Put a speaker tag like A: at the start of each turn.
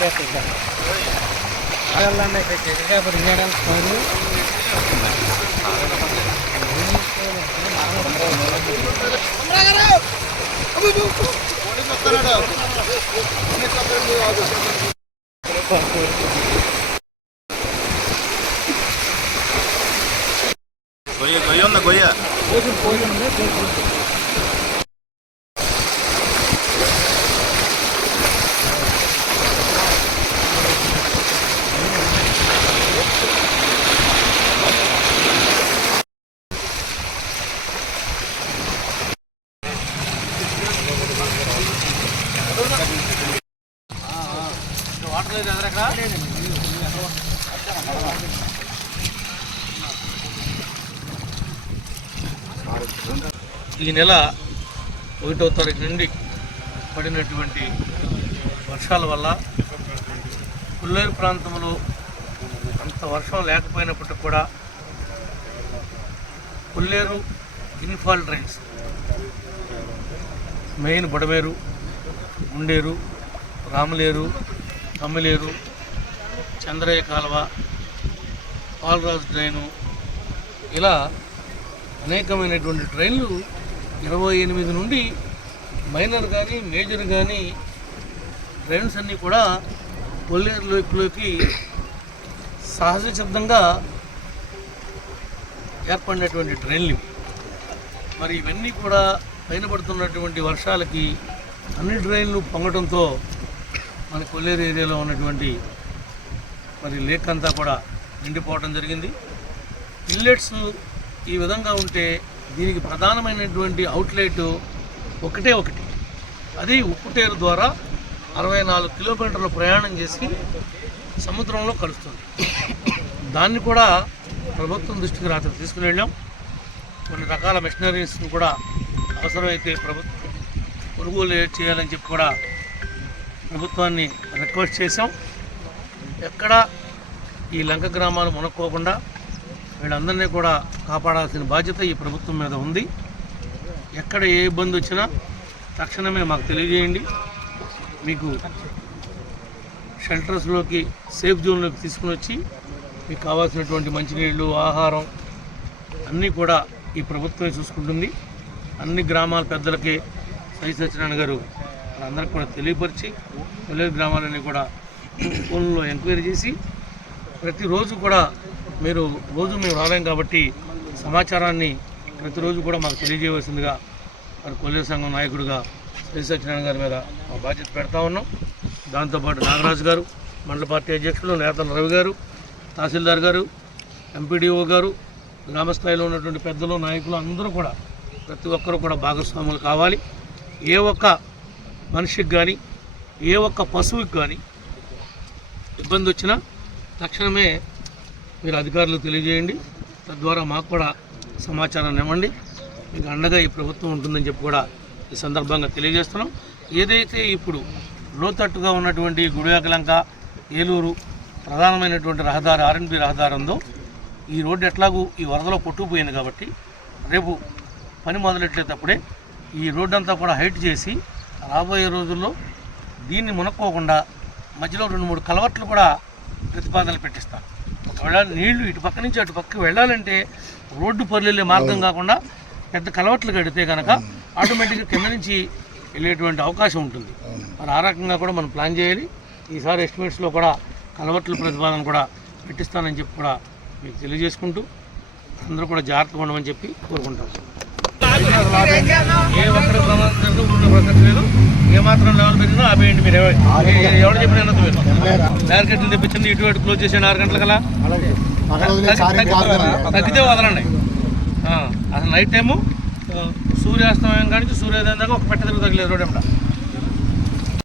A: சேர்த்துக்கலாம் அதெல்லாமே சேர்த்துருக்கு அப்புறம் இடம் வந்து கொய்யா கொய்யா கொய்யா போயிடும் போயிடும் ఈ నెల ఒకటో తారీఖు నుండి పడినటువంటి వర్షాల వల్ల పుల్లేరు ప్రాంతంలో అంత వర్షం లేకపోయినప్పటికి కూడా Pulleru infall drains main Budameru Underu Ramaleru Tammileru Chandraiah కాలువ పాలరాజు డ్రైను ఇలా అనేకమైనటువంటి ట్రైన్లు ఇరవై ఎనిమిది నుండి మైనర్ కానీ మేజర్ కానీ ట్రైన్స్ అన్నీ కూడా కొల్లేరులోకి సహజ శబ్దంగా ఏర్పడినటువంటి ట్రైన్లు మరి ఇవన్నీ కూడా పైన పడుతున్నటువంటి వర్షాలకి అన్ని ట్రైన్లు పొంగడంతో మన కొల్లేరు ఏరియాలో ఉన్నటువంటి మరి లేక్ అంతా కూడా నిండిపోవడం జరిగింది. ఇల్లెట్స్ ఈ విధంగా ఉంటే దీనికి ప్రధానమైనటువంటి అవుట్లెట్ ఒకటే ఒకటి. అది ఉప్పుటేరు ద్వారా అరవై నాలుగు కిలోమీటర్ల ప్రయాణం చేసి సముద్రంలో కలుస్తుంది. దాన్ని కూడా ప్రభుత్వం దృష్టికి రాత్రి తీసుకుని వెళ్ళాం. కొన్ని రకాల మిషనరీస్ని కూడా అవసరమైతే ప్రభుత్వం కొనుగోలు చేయాలని చెప్పి కూడా ప్రభుత్వాన్ని రిక్వెస్ట్ చేశాం. ఎక్కడ ఈ లంక గ్రామాలు మునక్కోకుండా వీళ్ళందరినీ కూడా కాపాడాల్సిన బాధ్యత ఈ ప్రభుత్వం మీద ఉంది. ఎక్కడ ఏ ఇబ్బంది వచ్చినా తక్షణమే మాకు తెలియజేయండి. మీకు షెల్టర్స్లోకి సేఫ్ జోన్లోకి తీసుకుని వచ్చి మీకు కావాల్సినటువంటి మంచినీళ్ళు ఆహారం అన్నీ కూడా ఈ ప్రభుత్వమే చూసుకుంటుంది. అన్ని గ్రామాల పెద్దలకే సై సత్యనారాయణ గారు అందరికి కూడా తెలియపరిచి కొల్లేరు గ్రామాలన్నీ కూడా ఫోన్లో ఎంక్వైరీ చేసి ప్రతిరోజు కూడా మీరు రోజు మేము రాలేం కాబట్టి సమాచారాన్ని ప్రతిరోజు కూడా మాకు తెలియజేయవలసిందిగా మరి కొల్లేరు సంఘం నాయకుడిగా శ్రీ సత్యనారాయణ గారి మీద మా బాధ్యత పెడతా ఉన్నాం. దాంతోపాటు నాగరాజు గారు మండల పార్టీ అధ్యక్షులు నేతల రవి గారు తహసీల్దార్ గారు ఎంపీడీఓ గారు గ్రామస్థాయిలో ఉన్నటువంటి పెద్దలు నాయకులు అందరూ కూడా ప్రతి ఒక్కరూ కూడా భాగస్వాములు కావాలి. ఏ ఒక్క మనిషికి కానీ ఏ ఒక్క పశువుకి కానీ ఇబ్బంది వచ్చినా తక్షణమే మీరు అధికారులకు తెలియజేయండి. తద్వారా మాకు కూడా సమాచారాన్ని ఇవ్వండి. మీకు అండగా ఈ ప్రభుత్వం ఉంటుందని చెప్పి కూడా ఈ సందర్భంగా తెలియజేస్తున్నాం. ఏదైతే ఇప్పుడు లోతట్టుగా ఉన్నటువంటి గుడియాకలంక ఏలూరు ప్రధానమైనటువంటి రహదారి ఆర్ఎన్బి రహదారి ఉందో ఈ రోడ్డు ఎట్లాగూ ఈ వరదలో కొట్టుకుపోయింది కాబట్టి రేపు పని మొదలెట్టేటప్పుడే ఈ రోడ్డు అంతా కూడా హైట్ చేసి రాబోయే రోజుల్లో దీన్ని మునక్కోకుండా మధ్యలో రెండు మూడు కలవట్లు కూడా ప్రతిపాదనలు పెట్టిస్తాం ఒకవేళ నీళ్ళు ఇటు పక్క నుంచి అటు పక్కకి వెళ్ళాలంటే రోడ్డు పర్లెళ్ళే మార్గం కాకుండా పెద్ద కలవట్లు కడితే కనుక ఆటోమేటిక్గా కింద నుంచి వెళ్ళేటువంటి అవకాశం ఉంటుంది. మరి ఆ రకంగా కూడా మనం ప్లాన్ చేయాలి. ఈసారి ఎస్టిమేట్స్లో కూడా కలవట్ల ప్రతిపాదన కూడా పెట్టిస్తానని చెప్పి కూడా మీకు తెలియజేసుకుంటూ అందరూ కూడా జాగ్రత్తగా ఉండమని చెప్పి కోరుకుంటాం ఏ ఒక్కరి ప్రమాదం జరగదు ప్రసక్తి లేదు ఏ మాత్రం లెవెల్ పెరిగినా ఆపేయండి మీరు ఎవరు చెప్పిన వినొద్దు తెప్పించండి ఇటు అటు క్లోజ్ చేసేయండి ఆరు గంటలకల్లా తగ్గితే వదలండి ఆ, అసలు నైట్ టైము సూర్యాస్తమయం కానీ సూర్యోదయం దాకా ఒక పెట్ట తిరుగు తగ్గలేదు రోడ్